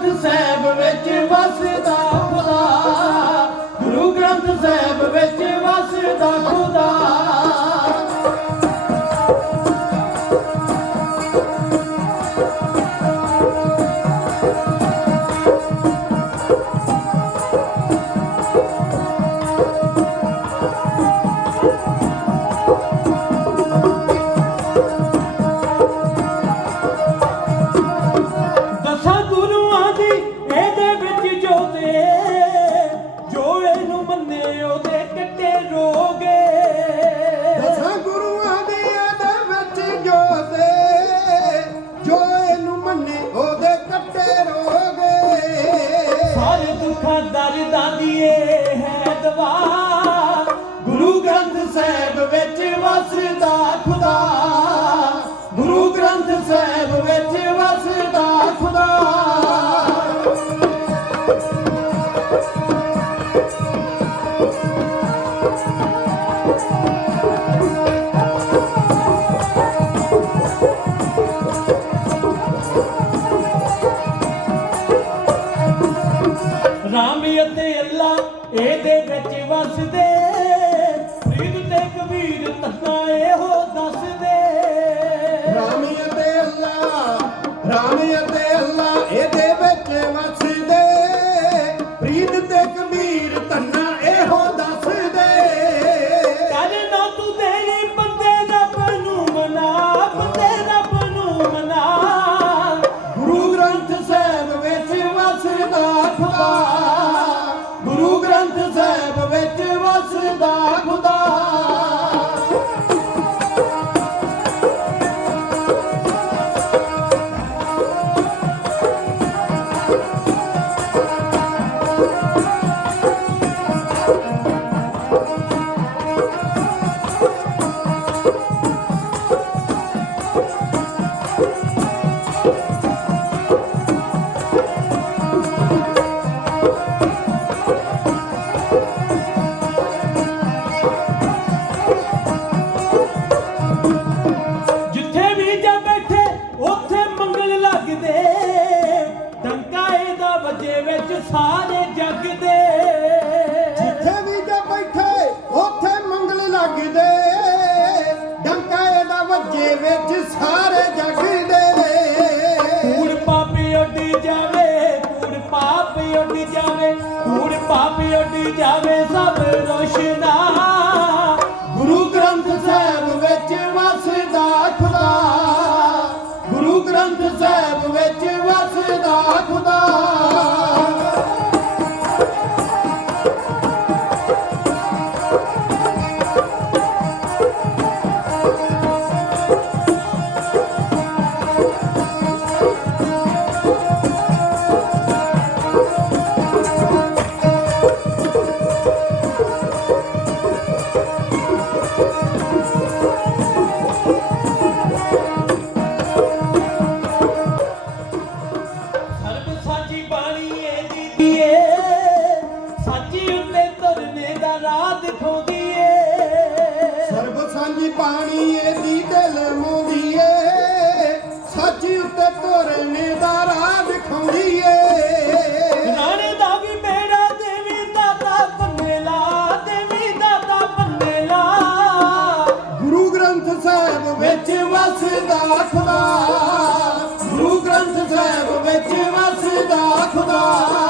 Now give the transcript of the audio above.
ਗ੍ਰੰਥ ਸਾਹਿਬ ਵਿੱਚ ਵਸਦਾ ਖੁਦਾ। ਗੁਰੂ ਗ੍ਰੰਥ ਸਾਹਿਬ ਵਿੱਚ ਵਸਦਾ ਖੁਦਾ। ਸਾਰੇ ਦੁੱਖਾਂ ਦਰਦਾਂ ਦੀ ਹੈ ਦਵਾ। ਗੁਰੂ ਗ੍ਰੰਥ ਸਾਹਿਬ ਵਿੱਚ ਰਾਮ ਅਤੇ ਅੱਲਾ ਇਹਦੇ ਵਿੱਚ ਵਸਦੇ। ਫਰੀਦ ਤੇ ਕਬੀਰ ਤਨਾ ਇਹੋ ਦੱਸਦੇ। ਰਾਮੀ ਅਤੇ ਅੱਲਾ, ਰਾਮੀ ਅਤੇ ਅੱਲਾ ਇਹਦੇ ਵਿੱਚ ਵਸਦੇ। ਪ੍ਰੀਤ ਤੇ ਕਬੀਰ ਧੰਨਾ ਸਾਹਿਬ ਵਿੱਚ ਵਸਦਾ। ਸਾਰੇ ਜੱਗ ਦੇ। ਜਿੱਥੇ ਵੀ ਜੇ ਬੈਠੇ ਉੱਥੇ ਮੰਗਲ ਲੱਗਦੇ। ਡੰਕਾ ਇਹਦਾ ਵੱਜੇ ਵਿੱਚ ਸਾਰੇ ਜੱਗ ਦੇ। ਕੂੜ ਪਾਪ ਉੱਡ ਜਾਵੇ ਕੂੜ ਪਾਪ ਉੱਡ ਜਾਵੇ ਕੂੜ ਪਾਪ ਉੱਡ ਜਾਵੇ ਸਭ ਰੋਸ਼ਨਾ ਪਾਣੀ ਇਹਦੀ ਦਿਲ ਮੋਦੀ ਏ ਸੱਚ ਉੱਤੇ ਤੁਰਨੇ ਦਾ ਰਾਹ ਦਿਖਾਉਂਦੀ ਗ੍ਰੰਥ ਸਾਹਿਬ ਵਿੱਚ ਵਸਦਾ ਖੁਦਾ ਗੁਰੂ ਗ੍ਰੰਥ ਸਾਹਿਬ ਵਿੱਚ ਵਸਦਾ ਖੁਦਾ।